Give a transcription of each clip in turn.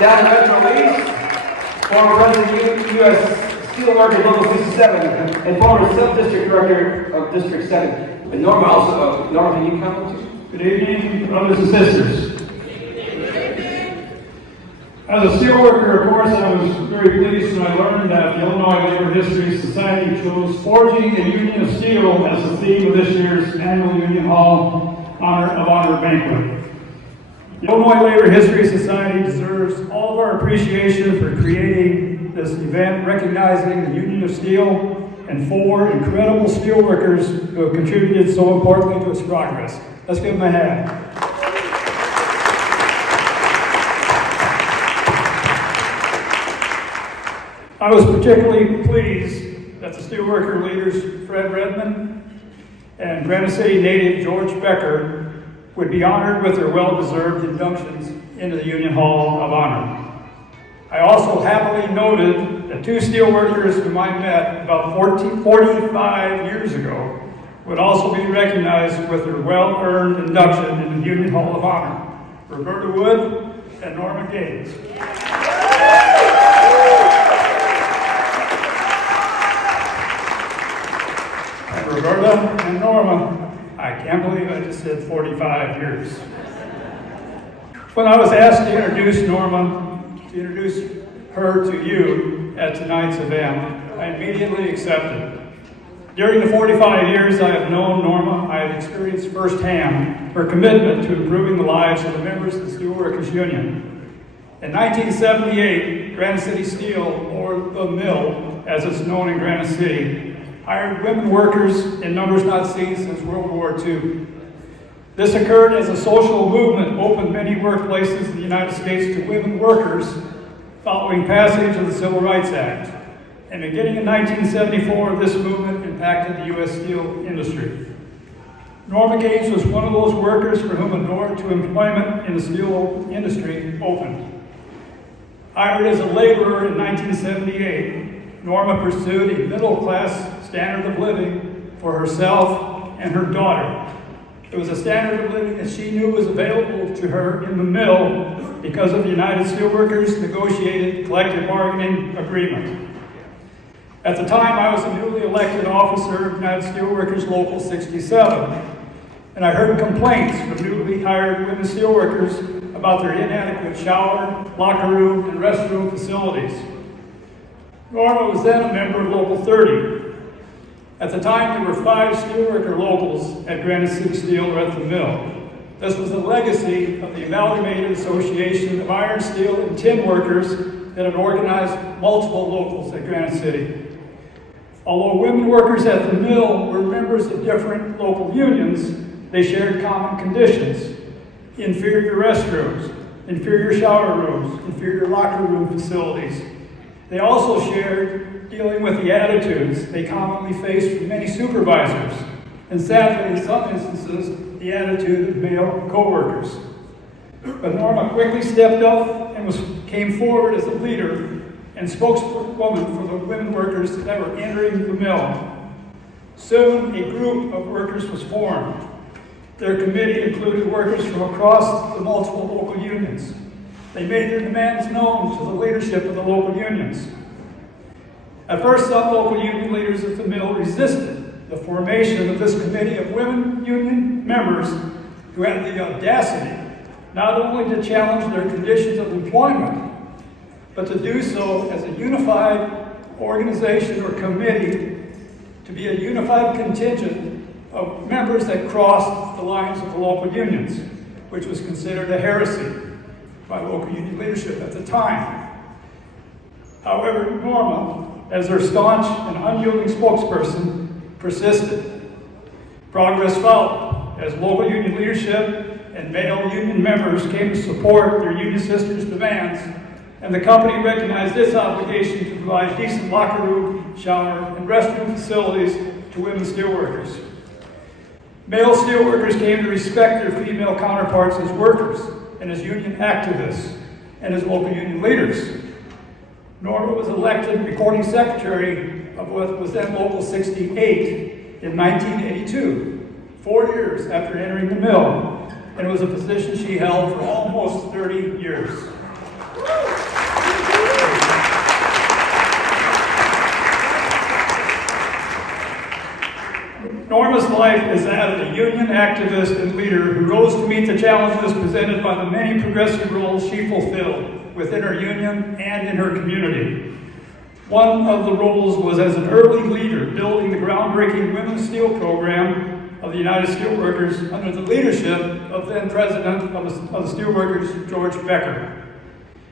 Down in Metro East, former president of U.S. Steelworkers Local 67, and former sub-district director of District 7. And Norma also, Norma, can you come too? Good evening, brothers and sisters. As a steelworker, of course, I was very pleased when I learned that the Illinois Labor History Society chose forging a Union of Steel as the theme of this year's annual Union Hall of Honor banquet. The Illinois Labor History Society deserves all of our appreciation for creating this event, recognizing the Union of Steel and 4 incredible steelworkers who have contributed so importantly to its progress. Let's give them a hand. I was particularly pleased that the steelworker leaders Fred Redmond and Granite City native George Becker would be honored with their well-deserved inductions into the Union Hall of Honor. I also happily noted that 2 steelworkers whom I met about 45 years ago would also be recognized with their well-earned induction into the Union Hall of Honor, Roberta Wood and Norma Gaines. Roberta and Norma, I can't believe I just said 45 years. When I was asked to introduce Norma, to introduce her to you at tonight's event, I immediately accepted. During the 45 years I have known Norma, I have experienced firsthand her commitment to improving the lives of the members of the Steelworkers Union. In 1978, Granite City Steel, or the mill, as it's known in Granite City, hired women workers in numbers not seen since World War II. This occurred as a social movement opened many workplaces in the United States to women workers following passage of the Civil Rights Act. And beginning in 1974, this movement impacted the U.S. steel industry. Norma Gaines was one of those workers for whom a door to employment in the steel industry opened. Hired as a laborer in 1978, Norma pursued a middle-class standard of living for herself and her daughter. It was a standard of living that she knew was available to her in the mill because of the United Steelworkers negotiated collective bargaining agreement. At the time, I was a newly elected officer of United Steelworkers Local 67, and I heard complaints from newly hired women steelworkers about their inadequate shower, locker room, and restroom facilities. Norma was then a member of Local 30. At the time, there were 5 steelworker locals at Granite City Steel or at the mill. This was the legacy of the Amalgamated Association of Iron, Steel, and Tin Workers that had organized multiple locals at Granite City. Although women workers at the mill were members of different local unions, they shared common conditions: inferior restrooms, inferior shower rooms, inferior locker room facilities. They also shared dealing with the attitudes they commonly faced from many supervisors, and sadly, in some instances, the attitude of male co-workers. But Norma quickly stepped up and came forward as a leader and spokeswoman for the women workers that were entering the mill. Soon, a group of workers was formed. Their committee included workers from across the multiple local unions. They made their demands known to the leadership of the local unions. At first, some local union leaders at the mill resisted the formation of this committee of women union members who had the audacity not only to challenge their conditions of employment, but to do so as a unified organization or committee, to be a unified contingent of members that crossed the lines of the local unions, which was considered a heresy by local union leadership at the time. However, Norma, as their staunch and unyielding spokesperson, persisted. Progress followed as local union leadership and male union members came to support their union sisters' demands, and the company recognized its obligation to provide decent locker room, shower, and restroom facilities to women steelworkers. Male steelworkers came to respect their female counterparts as workers and as union activists and as local union leaders. Norma was elected recording secretary of what was then Local 68 in 1982, 4 years after entering the mill, and it was a position she held for almost 30 years. life is that of a union activist and leader who rose to meet the challenges presented by the many progressive roles she fulfilled within her union and in her community. One of the roles was as an early leader building the groundbreaking Women's Steel program of the United Steelworkers under the leadership of then President of the Steelworkers, George Becker.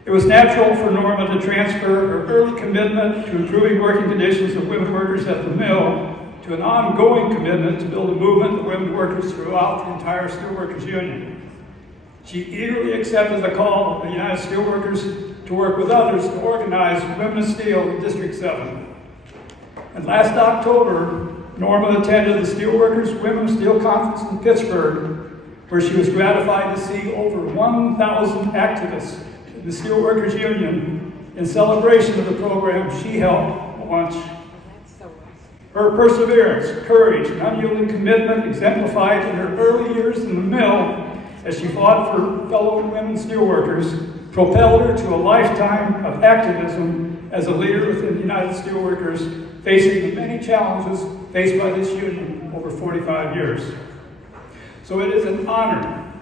It was natural for Norma to transfer her early commitment to improving working conditions of women workers at the mill to an ongoing commitment to build a movement of women workers throughout the entire Steelworkers Union. She eagerly accepted the call of the United Steelworkers to work with others to organize Women of Steel in District 7. And last October, Norma attended the Steelworkers Women of Steel Conference in Pittsburgh, where she was gratified to see over 1,000 activists in the Steelworkers Union in celebration of the program she helped launch. Her perseverance, courage, and unyielding commitment exemplified in her early years in the mill as she fought for fellow women steelworkers, propelled her to a lifetime of activism as a leader within the United Steelworkers, facing the many challenges faced by this union over 45 years. So it is an honor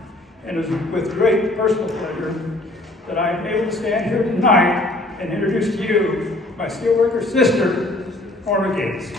and it is with great personal pleasure that I am able to stand here tonight and introduce to you my steelworker sister, Norma Gaines.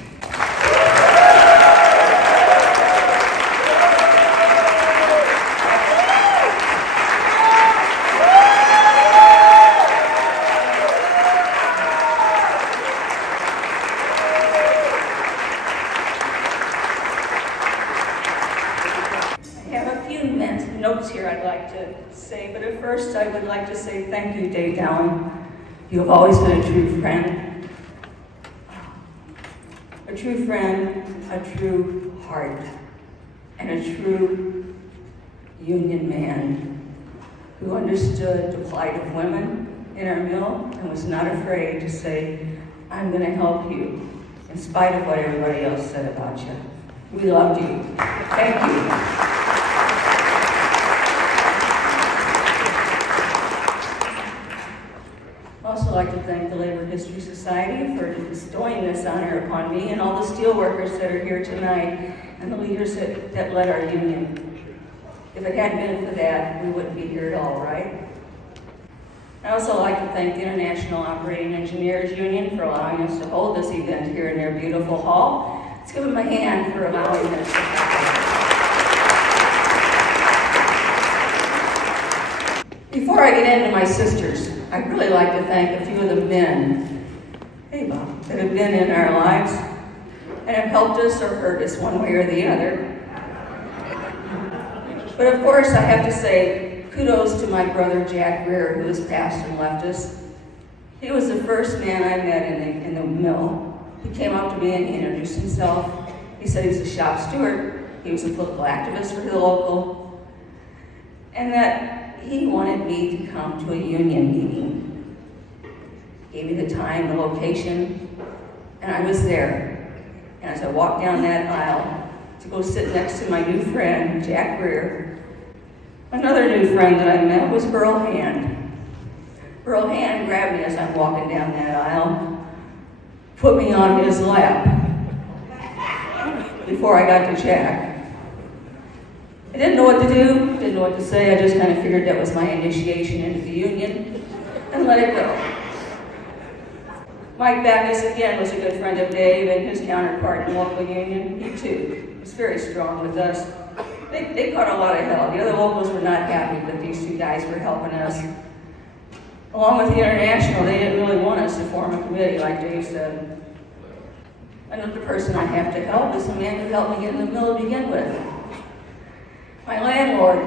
Notes here I'd like to say, but at first I would like to say thank you, Dave Dowling. You have always been a true friend, a true heart, and a true union man who understood the plight of women in our mill and was not afraid to say, I'm going to help you, in spite of what everybody else said about you. We loved you. Thank you. I'd also like to thank the Labor History Society for bestowing this honor upon me and all the steelworkers that are here tonight and the leaders that led our union. If it hadn't been for that, we wouldn't be here at all, right? I'd also like to thank the International Operating Engineers Union for allowing us to hold this event here in their beautiful hall. Let's give them a hand for allowing us to happen. Before I get into my sisters, I'd really like to thank a few of the men, hey Bob, that have been in our lives and have helped us or hurt us one way or the other. But of course, I have to say kudos to my brother Jack Greer, who has passed and left us. He was the first man I met in the mill. He came up to me and he introduced himself. He said he was a shop steward, he was a political activist for the local, and that he wanted me to come to a union meeting. Gave me the time, the location, and I was there. And as I walked down that aisle to go sit next to my new friend, Jack Greer, another new friend that I met was Burl Hand. Burl Hand grabbed me as I'm walking down that aisle, put me on his lap before I got to Jack. I didn't know what to do, didn't know what to say. I just kind of figured that was my initiation into the union and let it go. Mike Backus, again, was a good friend of Dave and his counterpart in the local union. He, too, was very strong with us. They caught a lot of hell. The other locals were not happy that these two guys were helping us. Along with the International, they didn't really want us to form a committee, like Dave said. Another person I have to help is the man who helped me get in the mill to begin with. My landlord,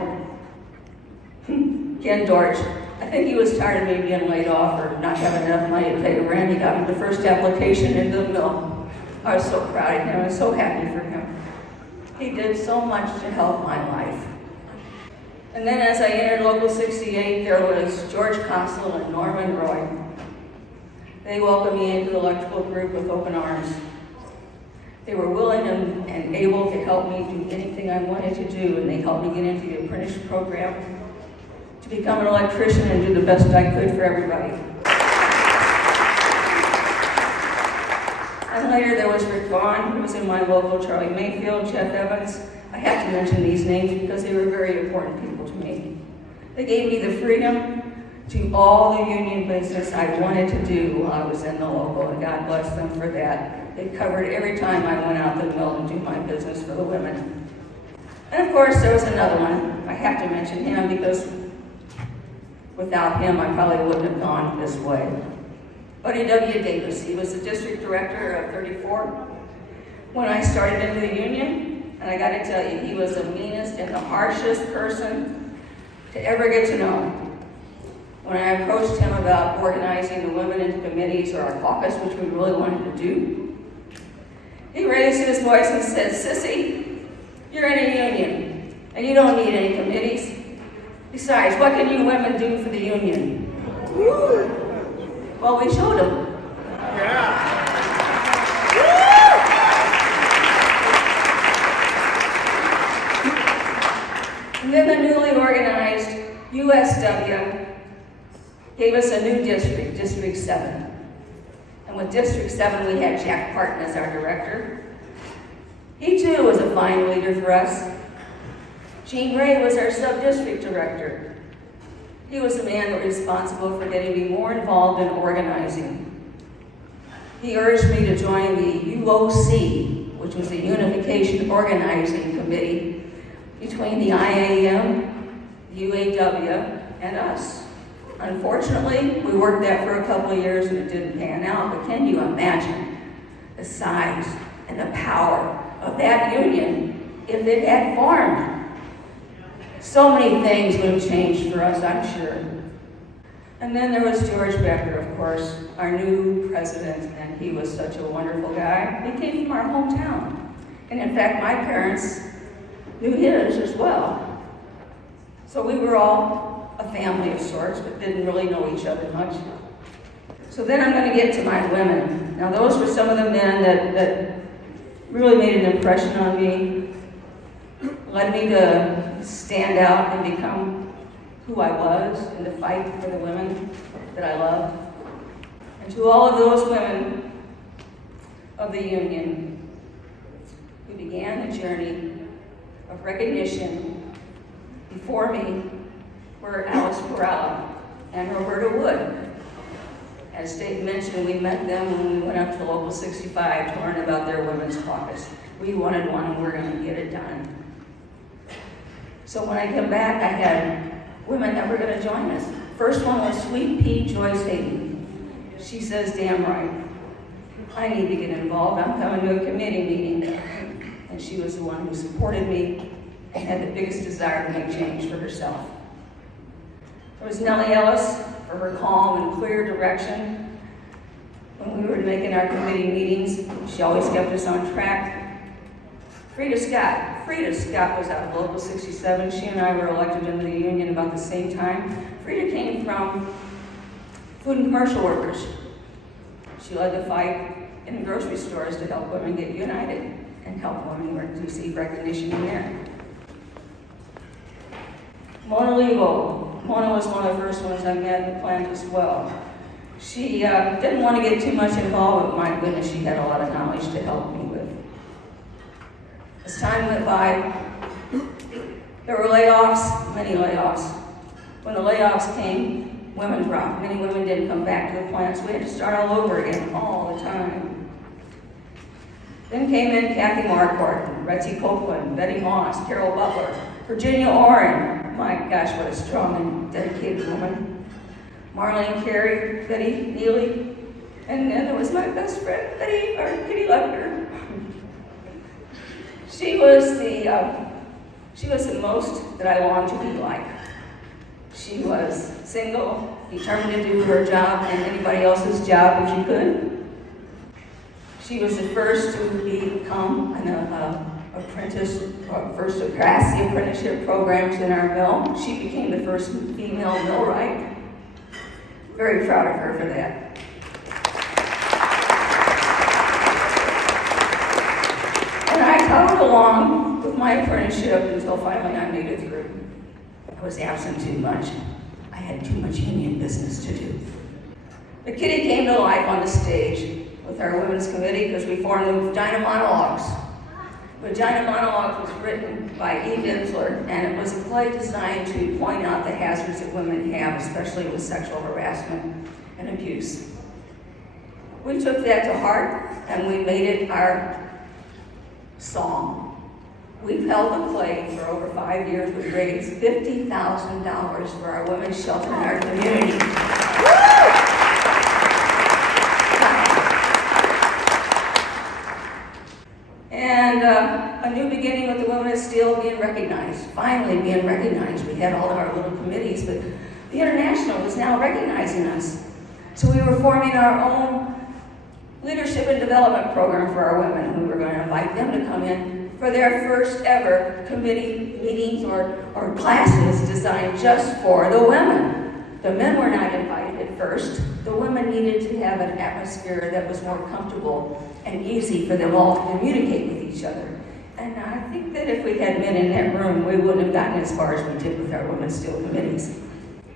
Ken Dortch, I think he was tired of me being laid off or not having enough money to pay the rent. He got me the first application into the mill. I was so proud of him. I was so happy for him. He did so much to help my life. And then as I entered Local 68, there was George Consul and Norman Roy. They welcomed me into the electrical group with open arms. They were willing and able to help me do anything I wanted to do, and they helped me get into the apprenticeship program to become an electrician and do the best I could for everybody. And later there was Rick Vaughn, who was in my local, Charlie Mayfield, Jeff Evans. I have to mention these names because they were very important people to me. They gave me the freedom to all the union business I wanted to do while I was in the local, and God bless them for that. They covered every time I went out the mill to do my business for the women. And of course, there was another one. I have to mention him because without him, I probably wouldn't have gone this way. Buddy W. Davis, he was the district director of 34 when I started into the union, and I got to tell you, he was the meanest and the harshest person to ever get to know. When I approached him about organizing the women into committees or our caucus, which we really wanted to do, he raised his voice and said, "Sissy, you're in a union, and you don't need any committees. Besides, what can you women do for the union?" Well, we showed him. And then the newly organized USW gave us a new district, District 7. And with District 7, we had Jack Parton as our director. He too was a fine leader for us. Gene Ray was our sub-district director. He was the man that was responsible for getting me more involved in organizing. He urged me to join the UOC, which was the Unification Organizing Committee between the IAM, UAW, and us. Unfortunately, we worked that for a couple of years and it didn't pan out, but can you imagine the size and the power of that union if it had formed? So many things would have changed for us, I'm sure. And then there was George Becker, of course, our new president, and he was such a wonderful guy. He came from our hometown. And in fact, my parents knew his as well. So we were all a family of sorts, but didn't really know each other much. So then I'm going to get to my women. Now those were some of the men that really made an impression on me, led me to stand out and become who I was and to fight for the women that I loved. And to all of those women of the union who began the journey of recognition before me were Alice Perella and Roberta Wood. As Dave mentioned, we met them when we went up to Local 65 to learn about their women's caucus. We wanted one and we're going to get it done. So when I come back, I had women that were going to join us. First one was Sweet Pea Joyce Hayden. She says, "Damn right, I need to get involved. I'm coming to a committee meeting." And she was the one who supported me and had the biggest desire to make change for herself. There was Nellie Ellis for her calm and clear direction. When we were making our committee meetings, she always kept us on track. Frida Scott was out of Local 67. She and I were elected into the union about the same time. Frida came from food and commercial workers. She led the fight in the grocery stores to help women get united and help women receive recognition in there. Mona Levo. Mona was one of the first ones I met in the plant as well. She didn't want to get too much involved, but my goodness, she had a lot of knowledge to help me with. As time went by, there were layoffs, many layoffs. When the layoffs came, women dropped. Many women didn't come back to the plants. We had to start all over again all the time. Then came in Kathy Marquardt, Betsy Copeland, Betty Moss, Carol Butler, Virginia Oren. My gosh, what a strong and dedicated woman. Marlene Carey, Betty Neely, and then there was my best friend, Kitty Lepker. She was the most that I longed to be like. She was single, determined to do her job and anybody else's job if she could. She was the first to become an apprentice, first to pass the apprenticeship programs in our mill. She became the first female millwright. Very proud of her for that. And I followed along with my apprenticeship until finally I made it through. I was absent too much. I had too much union business to do. But Kitty came to life on the stage with our women's committee because we formed the Vagina Monologues. Vagina Monologues was written by E. Dinsler, and it was a play designed to point out the hazards that women have, especially with sexual harassment and abuse. We took that to heart, and we made it our song. We've held the play for over 5 years. We've raised $50,000 for our women's shelter in our community. And a new beginning with the Women of Steel being recognized, finally being recognized. We had all of our little committees, but the International is now recognizing us. So we were forming our own leadership and development program for our women. We were going to invite them to come in for their first ever committee meetings or classes designed just for the women. The men were not invited at first. The women needed to have an atmosphere that was more comfortable and easy for them all to communicate with each other. And I think that if we had men in that room, we wouldn't have gotten as far as we did with our Women's Steel committees.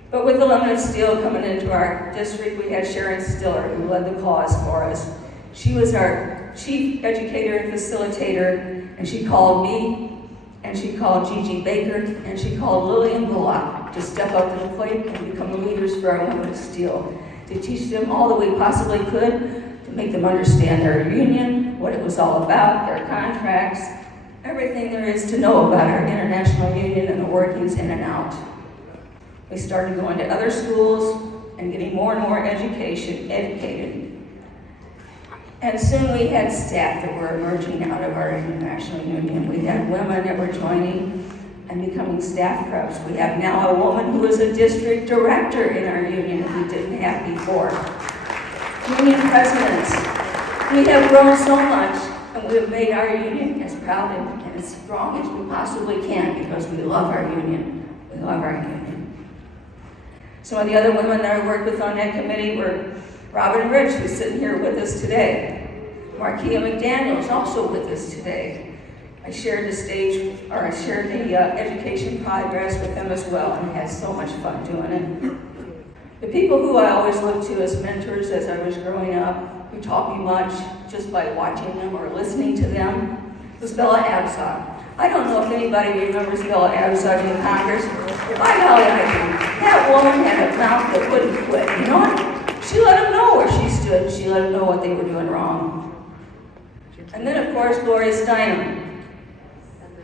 But with the Women of Steel coming into our district, we had Sharon Stiller, who led the cause for us. She was our chief educator and facilitator, and she called me, and she called Gigi Baker, and she called Lillian Bullock to step up to the plate and become the leaders for our Women of Steel, to teach them all that we possibly could, to make them understand their union, what it was all about, their contracts, everything there is to know about our international union and the workings in and out. We started going to other schools and getting more and more educated. And soon we had staff that were emerging out of our international union. We had women that were joining and becoming staff preps. We have now a woman who is a district director in our union that we didn't have before. Union presidents. We have grown so much, and we have made our union as proud and as strong as we possibly can because we love our union. We love our union. Some of the other women that I worked with on that committee were Robin Rich, who's sitting here with us today. Marquia McDaniel is also with us today. I shared the education progress with them as well and had so much fun doing it. The people who I always looked to as mentors as I was growing up, who taught me much just by watching them or listening to them, was Bella Abzug. I don't know if anybody remembers Bella Abzug in Congress. By golly, I do. That woman had a mouth that wouldn't quit, you know what? She let them know where she stood. She let them know what they were doing wrong. And then, of course, Gloria Steinem,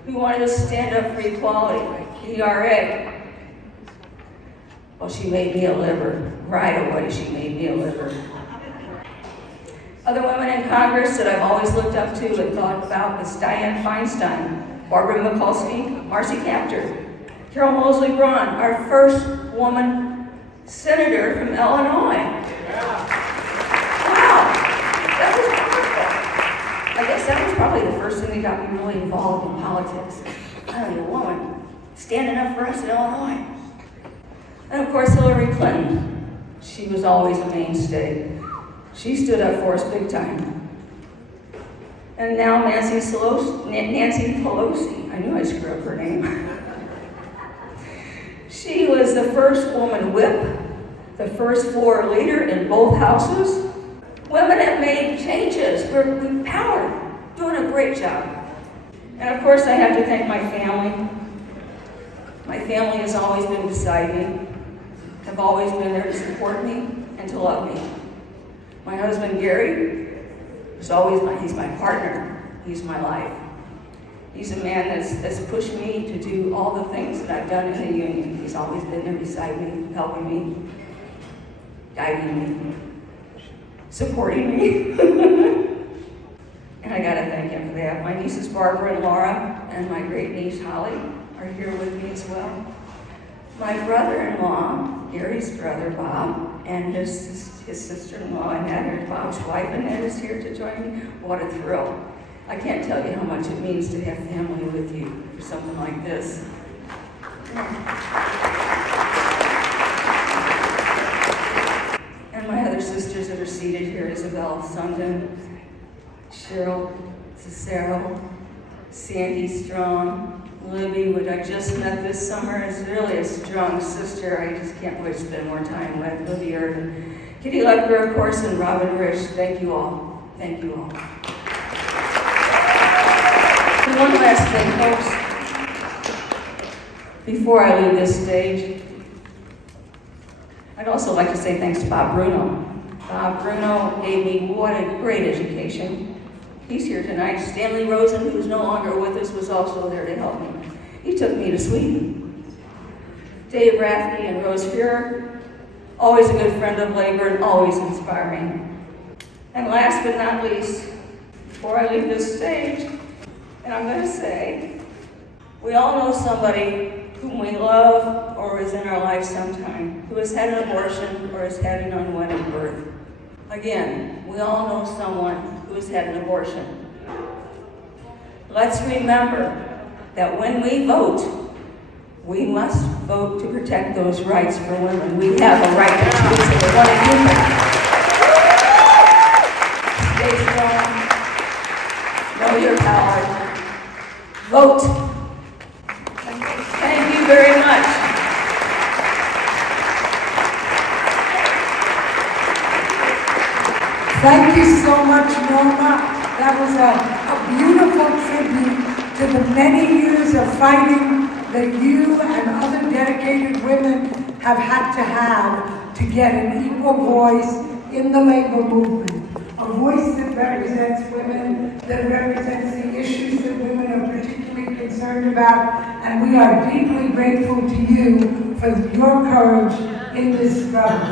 who wanted to stand up for equality, ERA. Well, she made me a liver. Right away, she made me a liver. Other women in Congress that I've always looked up to and thought about was Dianne Feinstein, Barbara Mikulski, Marcy Kaptur, Carol Moseley Braun, our first woman senator from Illinois. Wow, that was wonderful. I guess that was probably the first thing that got me really involved in politics. I mean, a woman standing up for us in Illinois. And of course, Hillary Clinton. She was always a mainstay. She stood up for us big time. And now Nancy Pelosi. I knew I screwed up her name. She was the first woman whip, the first floor leader in both houses. Women have made changes. We're empowered, doing a great job. And of course, I have to thank my family. My family has always been beside me, have always been there to support me and to love me. My husband, Gary, is always he's my partner. He's my life. He's a man that's pushed me to do all the things that I've done in the union. He's always been there beside me, helping me, guiding me, supporting me. And I gotta thank him for that. My nieces Barbara and Laura and my great niece Holly are here with me as well. My brother-in-law, Gary's brother Bob, and his sister-in-law Annette, Bob's wife Annette is here to join me. What a thrill. I can't tell you how much it means to have family with you for something like this. And my other sisters that are seated here, Isabel Sundin, Cheryl Cicero, Sandy Strong, Libby, which I just met this summer, is really a strong sister. I just can't wait to spend more time with Libby Irvin. Kitty Lepker, of course, and Robin Rich. Thank you all. Thank you all. And one last thing, folks. Before I leave this stage, I'd also like to say thanks to Bob Bruno. Bob Bruno gave me what a great education. He's here tonight. Stanley Rosen, who's no longer with us, was also there to help me. He took me to Sweden. Dave Raffke and Rose Fuhrer, always a good friend of labor and always inspiring. And last but not least, before I leave this stage, and I'm going to say, we all know somebody whom we love or is in our life sometime, who has had an abortion or has had an unwanted birth. Again, we all know someone who has had an abortion. Let's remember that when we vote, we must vote to protect those rights for women. We have a right to choose if we want to do it. Stay strong. Know your power. Vote. Thank you very much. Thank you so much, Norma. That was a beautiful tribute to the many years of fighting that you and other dedicated women have had to get an equal voice in the labor movement. A voice that represents women, that represents the issues that women are particularly concerned about, and we are deeply grateful to you for your courage in this struggle.